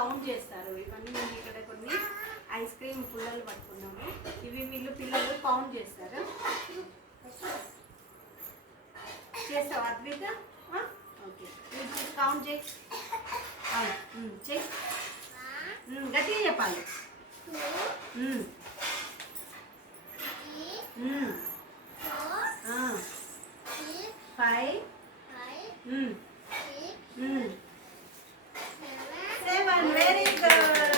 Count చేస్తారు. ఇవన్నీ మేము ఇక్కడ కొన్ని ఐస్ క్రీమ్ పుల్లలు పట్టుకున్నాము. ఇవి వీళ్ళు పిల్లలు కౌంట్ చేస్తారు. చేస్తావు అద్విత? ఓకే, కౌంట్ చేయి. చెయ్యి, గట్టిగా చెప్పాలి. 5 7. Very good.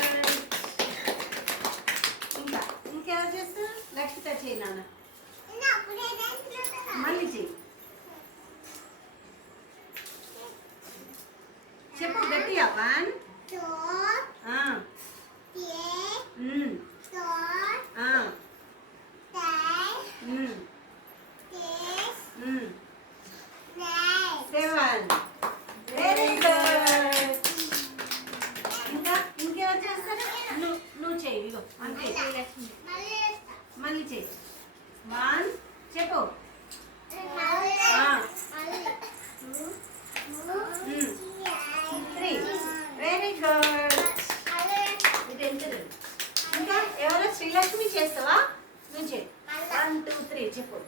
ఇంకెవరు చేస్తారు? లక్షిత చేయి నాన్న. మళ్ళీ చెయ్యి. చెప్పు గట్టిగా. 1 2 7. Very good. ఇంకెవరు చేస్తారు? నువ్వు చెయ్యి. ఇగో అంతే. మళ్ళీ చెయ్యి. 1 చెప్పు. 3. Very good. ఇది ఎంత? ఇంకా ఎవరో శ్రీలక్ష్మి చేస్తావా? నువ్వు చెయ్యి. 1 2 3 చెప్పు.